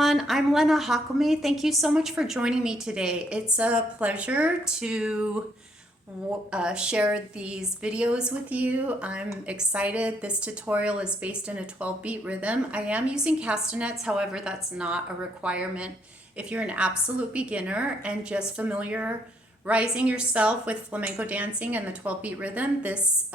everyone, I'm Lena Jácome. Thank you so much for joining me today. It's a pleasure to share these videos with you. I'm excited. This tutorial is based in a 12-beat rhythm. I am using castanets, however, that's not a requirement. If you're an absolute beginner and just familiarizing yourself with flamenco dancing and the 12-beat rhythm, this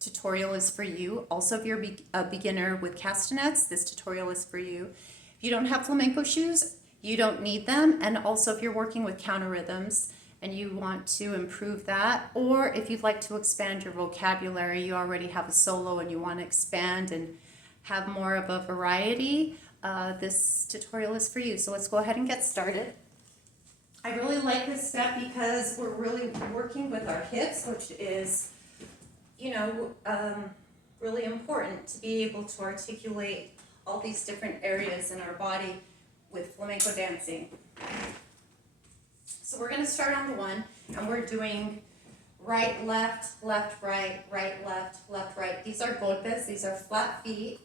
tutorial is for you. Also, if you're a beginner with castanets, this tutorial is for you. If you don't have flamenco shoes, you don't need them. And also, if you're working with counter rhythms and you want to improve that, or if you'd like to expand your vocabulary, you already have a solo and you want to expand and have more of a variety, this tutorial is for you. So let's go ahead and get started. I really like this step because we're really working with our hips, which is really important to be able to articulate all these different areas in our body with flamenco dancing. So we're going to start on the one, and we're doing right, left, left, right, left, right. These are golpes, these are flat feet.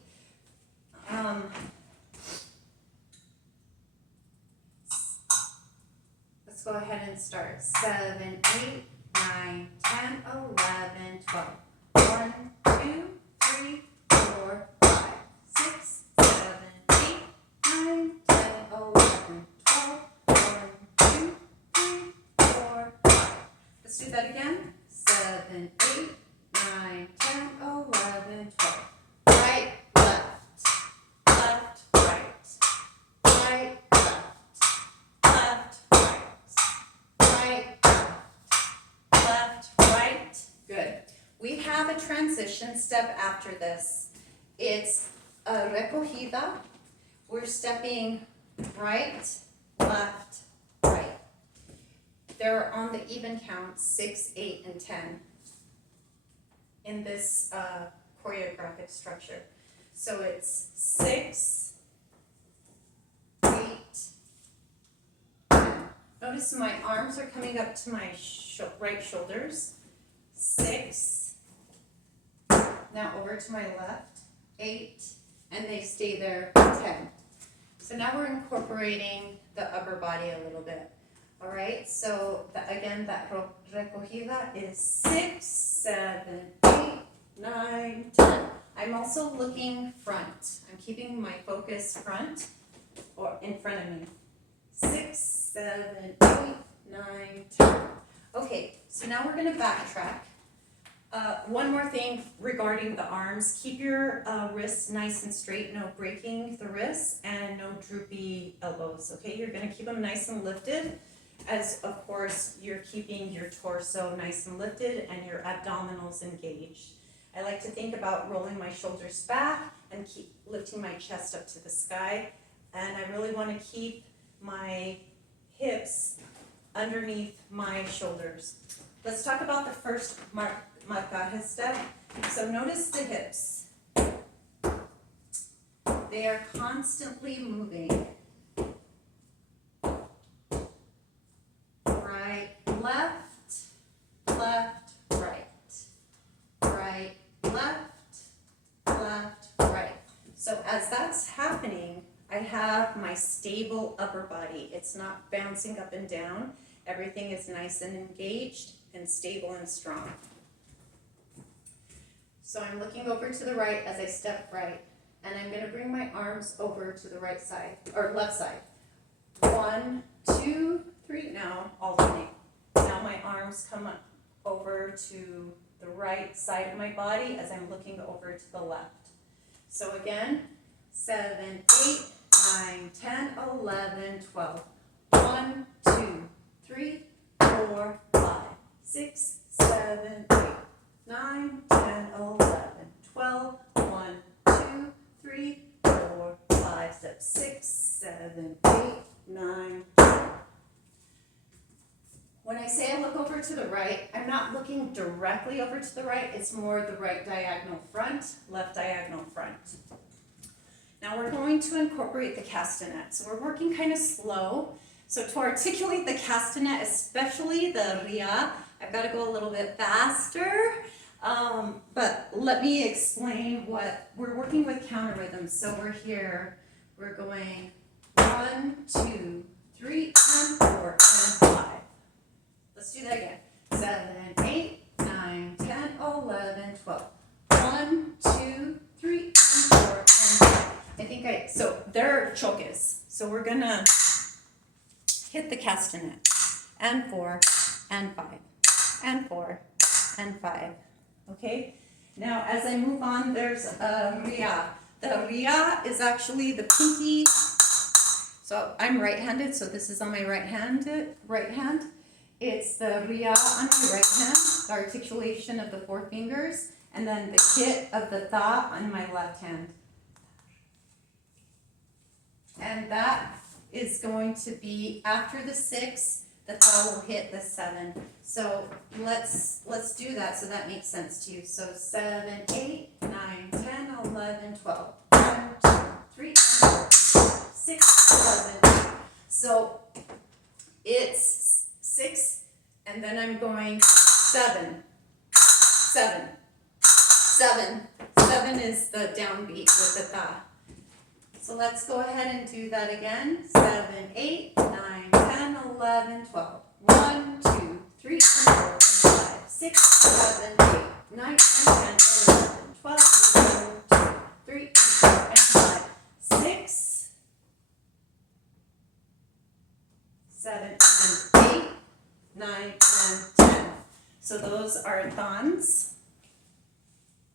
Let's go ahead and start. 7, 8, 9, 10, 11, 12. 1, 2, 3, 4, 5, 6, 7, 8, 9, 10, 11, 12. 1, 2, 3, 4, 5. Let's do that again. 7, 8, 9, 10, 11, 12. Right, left, left, right, right, left, right, left, right. Good. We have a transition step after this. It's a recogida. We're stepping right, left, right. They're on the even count, 6, 8, and 10 in this choreographic structure. So it's 6, 8, 10. Notice my arms are coming up to my right shoulders. 6. Now over to my left, 8, and they stay there, 10. So now we're incorporating the upper body a little bit. All right, so again, that recogida is 6, 7, 8, 9, 10. I'm also looking front. I'm keeping my focus front or in front of me. 6, 7, 8, 9, 10. Okay, so now we're going to backtrack. One more thing regarding the arms, keep your wrists nice and straight, no breaking the wrists and no droopy elbows, okay? You're going to keep them nice and lifted as, of course, you're keeping your torso nice and lifted and your abdominals engaged. I like to think about rolling my shoulders back and keep lifting my chest up to the sky, and I really want to keep my hips underneath my shoulders. Let's talk about the first marcaje step. So notice the hips. They are constantly moving. Right, left, left, right. Right, left, left, right. So as that's happening, I have my stable upper body. It's not bouncing up and down. Everything is nice and engaged and stable and strong. So I'm looking over to the right as I step right, and I'm going to bring my arms over to the right side, or left side. 1, 2, 3, now alternate. Now my arms come up over to the right side of my body as I'm looking over to the left. So again, 7, 8, 9, 10, 11, 12. 1, 2, 3, 4, 5, 6, 7, 8, 9, 10, 11, 12. 1, 2, 3, 4, 5, 6, 7, 8, 9, 10. When I say I look over to the right, I'm not looking directly over to the right. It's more the right diagonal front, left diagonal front. Now we're going to incorporate the castanet. So we're working kind of slow. So to articulate the castanet, especially the ria, I've got to go a little bit faster. But let me explain what we're working with counter rhythms. So we're here we're going 1, 2, 3, and 4, and 5. Let's do that again. 7, 8, 9, 10, 11, 12. 1, 2, 3, and 4, and 5. I think so they're choques. So we're gonna hit the castanet. And 4, and 5, and 4, and 5. Okay? Now, as I move on, there's a ria. The ria is actually the pinky. So I'm right-handed, so this is on my right hand. It's the ria on my right hand, the articulation of the 4 fingers, and then the hit of the tha on my left hand. And that is going to be after the 6, the tha will hit the 7. So let's do that so that makes sense to you. So 7, 8, 9, 10, 11, 12. 1, 2, 3, 4, 6, 7, 8. So it's 6, and then I'm going 7, 7, 7. 7 is the downbeat with the tha. So let's go ahead and do that again. 7, 8, 9, 10, 11, 12. 1, 2, 3, and 4, and 5, 6, 7, 8, 9, and 10, 11, 12, and 1, 2, 3, and 4, and 5, 6, 7, and 8, 9, and 10. So those are thans.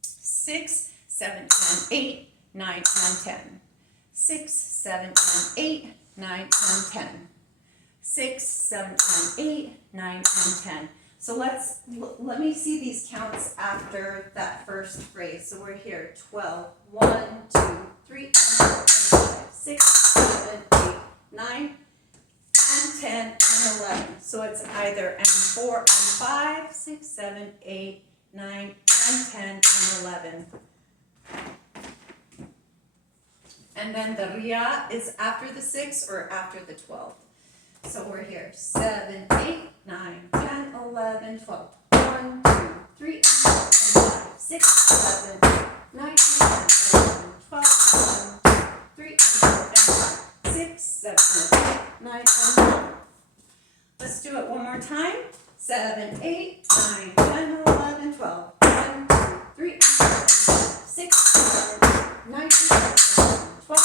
6, 7, and 8, 9, and 10. 6, 7, and 8, 9, and 10. 6, 7, and 8, 9, and 10. So let me see these counts after that first phrase. So we're here, 12, 1, 2, 3, and 4, and 5, 6, 7, 8, 9, and 10, and 11. So it's either and 4 and 5, 6, 7, 8, 9, and 10, and 11. And then the ria is after the 6 or after the 12. So we're here, 7, 8, 9, 10, 11, 12. 1, 2, 3, and 4, and 5, 6, 7, 8, 9, and 10, 11, 12, 1, 2, 3, and 4, and 5, 6, 7, 8, 9, and 10. Let's do it one more time. 7, 8, 9, 10, 11, 12. 1, 2, 3, and 4, and 5, 6, 7, 8, 9, and 10, 11, 12,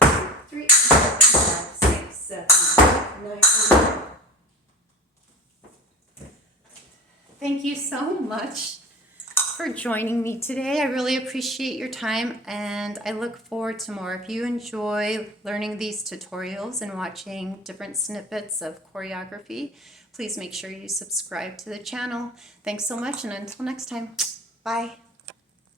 2, 3, and 4, and 5, 6, 7, 8, 9, and 10. Thank you so much for joining me today. I really appreciate your time, and I look forward to more. If you enjoy learning these tutorials and watching different snippets of choreography, please make sure you subscribe to the channel. Thanks so much, and until next time, bye.